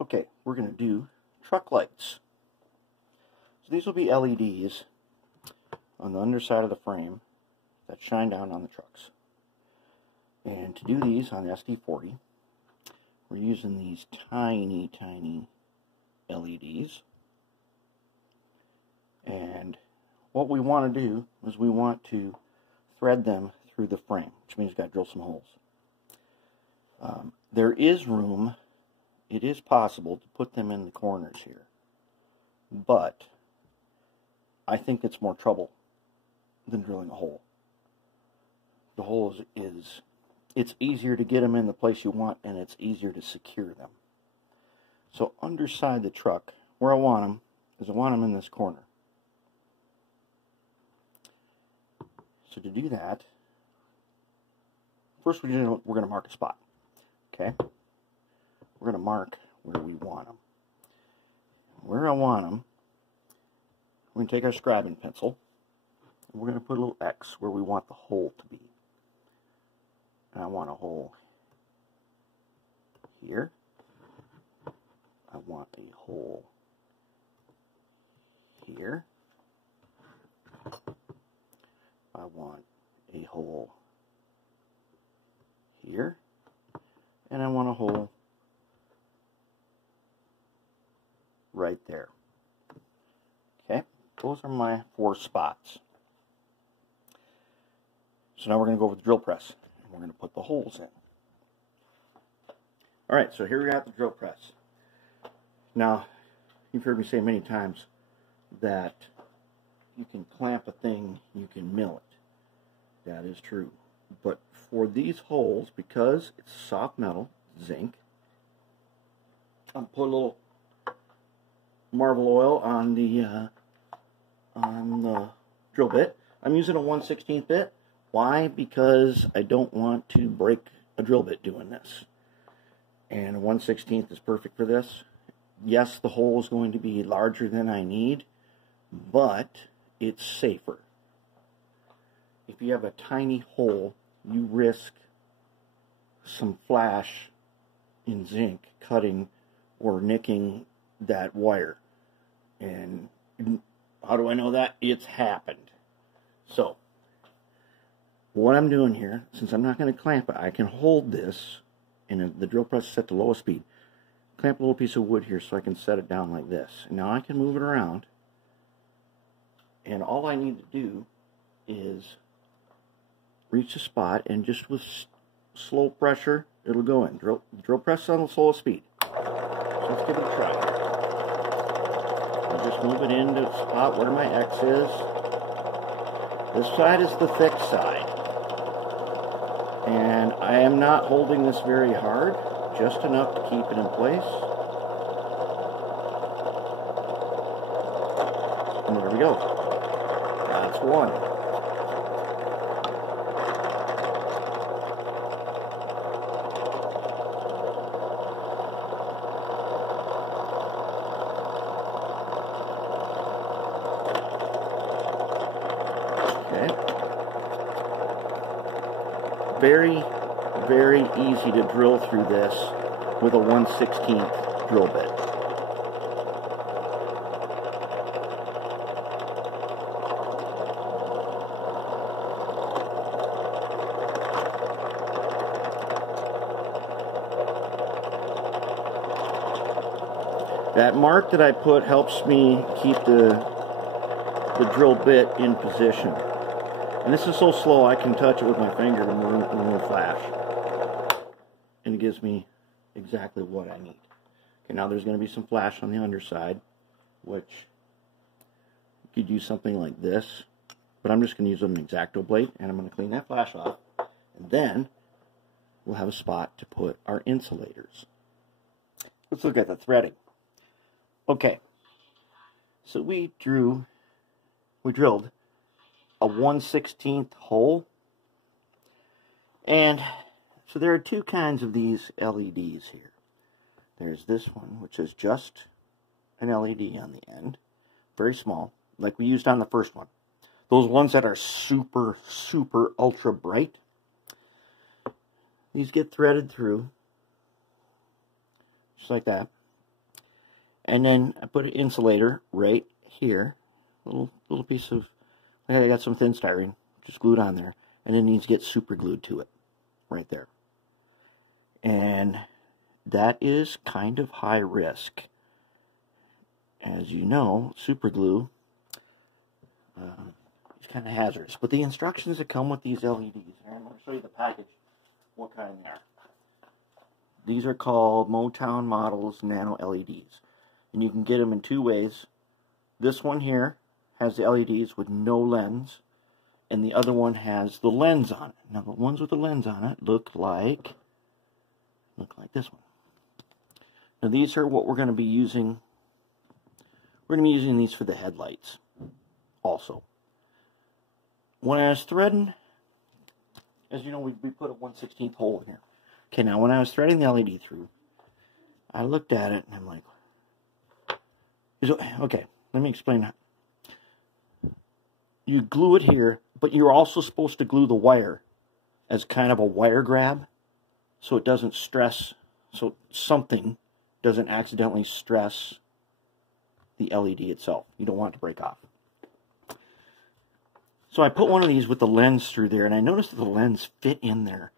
Okay, we're going to do truck lights. So these will be LEDs on the underside of the frame that shine down on the trucks. And to do these on the SD40, we're using these tiny, tiny LEDs. And what we want to do is we want to thread them through the frame, which means we've got to drill some holes. There is room, it is possible to put them in the corners here, but I think it's more trouble than drilling a hole. The hole it's easier to get them in the place you want, and it's easier to secure them. So underside the truck, where I want them is I want them in this corner. So to do that, first we're going to mark a spot. Okay? We're going to mark where we want them. Where I want them, we're going to take our scribing pencil, and we're going to put a little X where we want the hole to be. And I want a hole here. I want a hole here. I want a hole here. And I want a hole right there. Okay, those are my 4 spots. So now we're going to go over the drill press. We're going to put the holes in. Alright, so here we have the drill press. Now, you've heard me say many times that you can clamp a thing, you can mill it. That is true. But for these holes, because it's soft metal, zinc, I'll put a little marble oil on the drill bit. I'm using a 1/16 bit. Why? Because I don't want to break a drill bit doing this. And a 1/16 is perfect for this. Yes, the hole is going to be larger than I need, but it's safer. If you have a tiny hole, you risk some flash in zinc cutting or nicking that wire. And how do I know that? It's happened. So, what I'm doing here, since I'm not going to clamp it, I can hold this, and the drill press is set to lowest speed. Clamp a little piece of wood here so I can set it down like this. And now I can move it around, and all I need to do is reach the spot, and just with slow pressure, it'll go in. Drill press on the slowest speed. So let's give it a try. I'll just move it into the spot where my X is. This side is the thick side. And I am not holding this very hard, just enough to keep it in place. And there we go. That's one. Very, very easy to drill through this with a 1/16 drill bit. That mark that I put helps me keep the drill bit in position. And this is so slow I can touch it with my finger and remove flash. And it gives me exactly what I need. Okay, now there's going to be some flash on the underside, which you could use something like this. But I'm just going to use an X-Acto blade, and I'm going to clean that flash off. And then we'll have a spot to put our insulators. Let's look at the threading. Okay, so we drilled a 1/16 hole, and so there are 2 kinds of these LEDs here. There's this one, which is just an LED on the end, very small, like we used on the first one. Those ones that are super, super ultra bright, these get threaded through, just like that. And then I put an insulator right here, little piece of, I got some thin styrene, just glued on there, and it needs to get super glued to it, right there. And that is kind of high risk. As you know, super glue is kind of hazardous. But the instructions that come with these LEDs, here, I'm going to show you the package, what kind they are. These are called Motown Models Nano LEDs. And you can get them in two ways. This one here has the LEDs with no lens, and the other one has the lens on it. Now the ones with the lens on it look like this one. Now these are what we're going to be using. We're going to be using these for the headlights also. When I was threading, as you know, we put a 1/16 hole in here. Okay, now when I was threading the LED through, I looked at it and I'm like, okay, let me explain that. You glue it here, but you're also supposed to glue the wire as kind of a wire grab so it doesn't stress, so something doesn't accidentally stress the LED itself. You don't want it to break off. So I put one of these with the lens through there, and I noticed that the lens fit in there,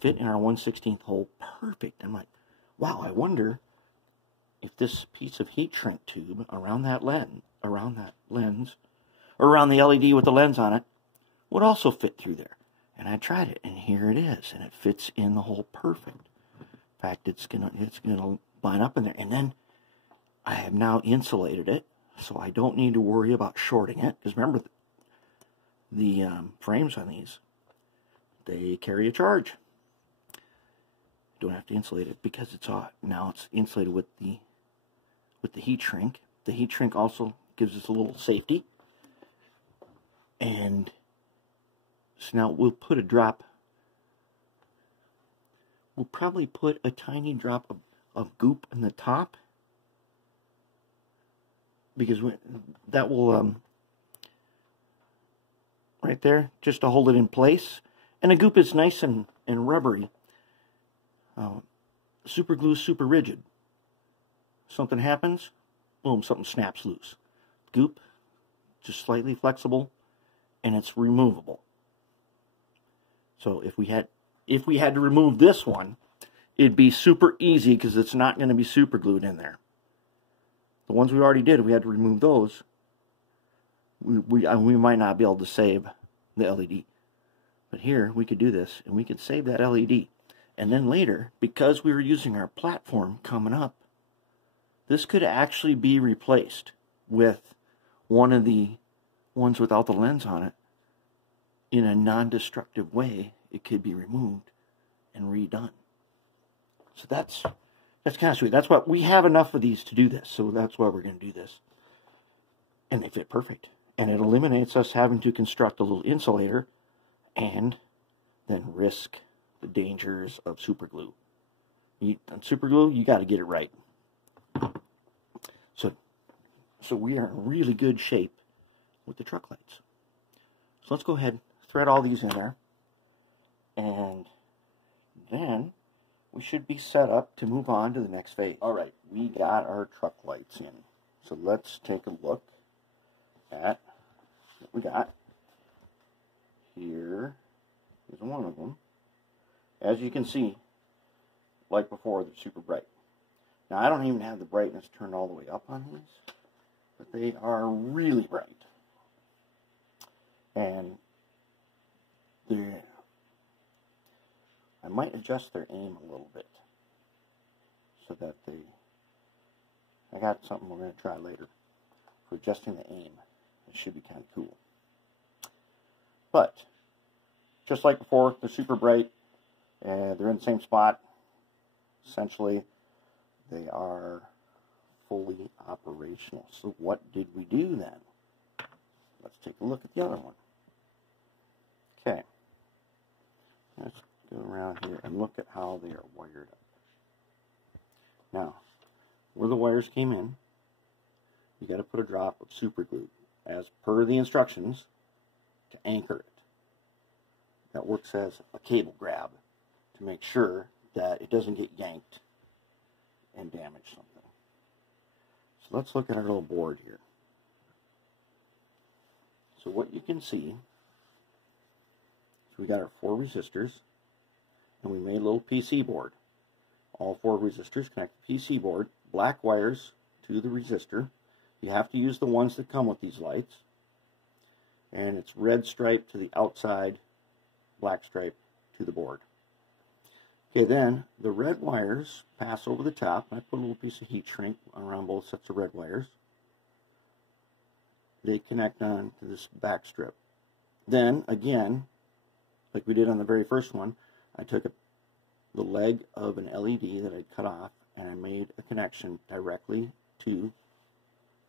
fit in our 1/16 hole perfect. I'm like, wow, I wonder if this piece of heat shrink tube around that lens, or around the LED with the lens on it, would also fit through there. And I tried it, and here it is, and it fits in the hole perfect. In fact, it's gonna line up in there. And then I have now insulated it, so I don't need to worry about shorting it. Because remember, the frames on these, they carry a charge. Don't have to insulate it because it's now it's insulated with the heat shrink. The heat shrink also gives us a little safety. And so now we'll put a drop. We'll probably put a tiny drop of goop in the top, because that will right there, just to hold it in place. And the goop is nice and rubbery. Super glue, super rigid. Something happens, boom, something snaps loose. Goop, just slightly flexible, and it's removable. So if we had to remove this one, it'd be super easy because it's not going to be super glued in there. The ones we already did, we had to remove those. We might not be able to save the LED. But here, we could do this, and we could save that LED. And then later, because we were using our platform coming up, this could actually be replaced with one of the ones without the lens on it. In a non-destructive way, it could be removed and redone. So that's kind of sweet. That's what we have enough of these to do this. So that's why we're going to do this. And they fit perfect. And it eliminates us having to construct a little insulator and then risk the dangers of super glue. On super glue, you got to get it right. So we are in really good shape with the truck lights. So let's go ahead, thread all these in there, and then we should be set up to move on to the next phase. All right, we got our truck lights in. So let's take a look at what we got. Here is one of them. As you can see, like before, they're super bright. Now, I don't even have the brightness turned all the way up on these, but they are really bright. And I might adjust their aim a little bit so that I got something we're going to try later for adjusting the aim. It should be kind of cool. But just like before, they're super bright. They're in the same spot. Essentially, they are fully operational. So what did we do then? Let's take a look at the other one. Okay. Let's go around here and look at how they are wired up. Now, where the wires came in, you got to put a drop of super glue, as per the instructions, to anchor it. That works as a cable grab to make sure that it doesn't get yanked and damage something. let's look at our little board here. So what you can see is we got our 4 resistors, and we made a little PC board. All 4 resistors connect the PC board, black wires to the resistor. You have to use the ones that come with these lights. And it's red stripe to the outside, black stripe to the board. Okay, then the red wires pass over the top. I put a little piece of heat shrink around both sets of red wires. They connect on to this back strip. Then, again, like we did on the very first one, I took the leg of an LED that I'd cut off, and I made a connection directly to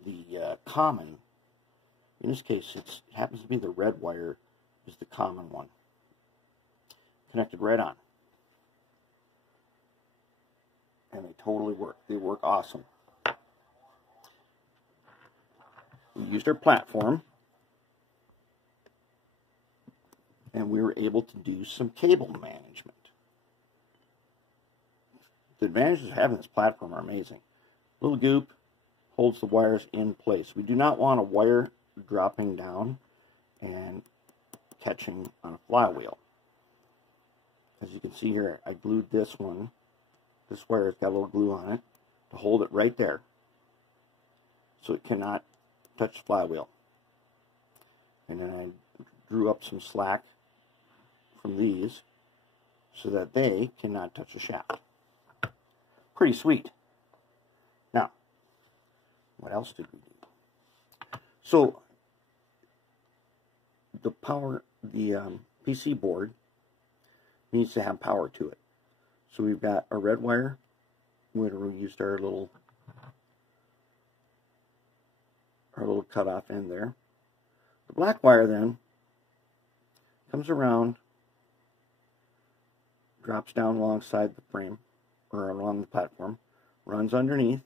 the common. In this case, it happens to be the red wire is the common one. Connected right on. And they totally work. They work awesome. We used our platform, and we were able to do some cable management. The advantages of having this platform are amazing. Little goop holds the wires in place. We do not want a wire dropping down and catching on a flywheel. As you can see here, I glued this one. This wire has got a little glue on it to hold it right there, so it cannot touch the flywheel. And then I drew up some slack from these so that they cannot touch the shaft. Pretty sweet. Now, what else did we do? So, the PC board needs to have power to it. So we've got a red wire where we used our little cutoff end there. The black wire then comes around, drops down alongside the frame, or along the platform, runs underneath,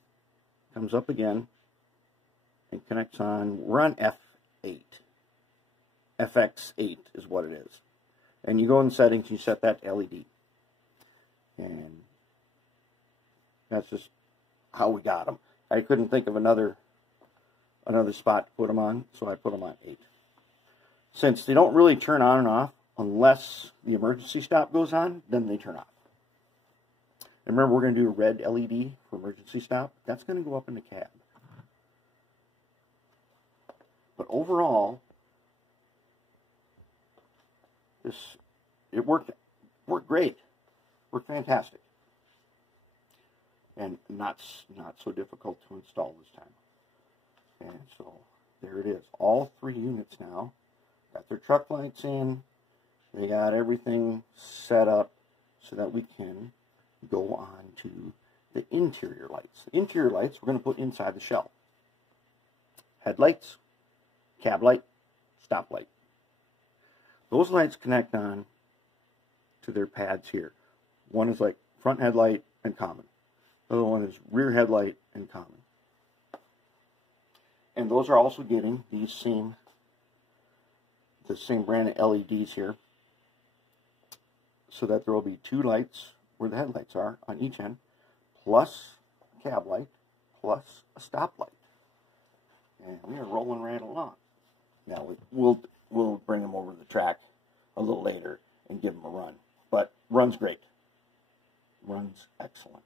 comes up again, and connects on. We're on F8. FX8 is what it is. And you go in settings, you set that to LED. And that's just how we got them. I couldn't think of another spot to put them on, so I put them on 8. Since they don't really turn on and off unless the emergency stop goes on, then they turn off. And remember, we're going to do a red LED for emergency stop. That's going to go up in the cab. But overall, it worked great. Worked fantastic. And not so difficult to install this time. And so there it is. All 3 units now got their truck lights in. They got everything set up so that we can go on to the interior lights. The interior lights we're going to put inside the shell. Headlights, cab light, stop light. Those lights connect on to their pads here. One is like front headlight and common. The other one is rear headlight and common. And those are also getting the same brand of LEDs here, so that there will be 2 lights where the headlights are on each end, plus a cab light, plus a stop light. And we are rolling right along. Now we'll bring them over to the track a little later and give them a run. But runs great. Runs excellent.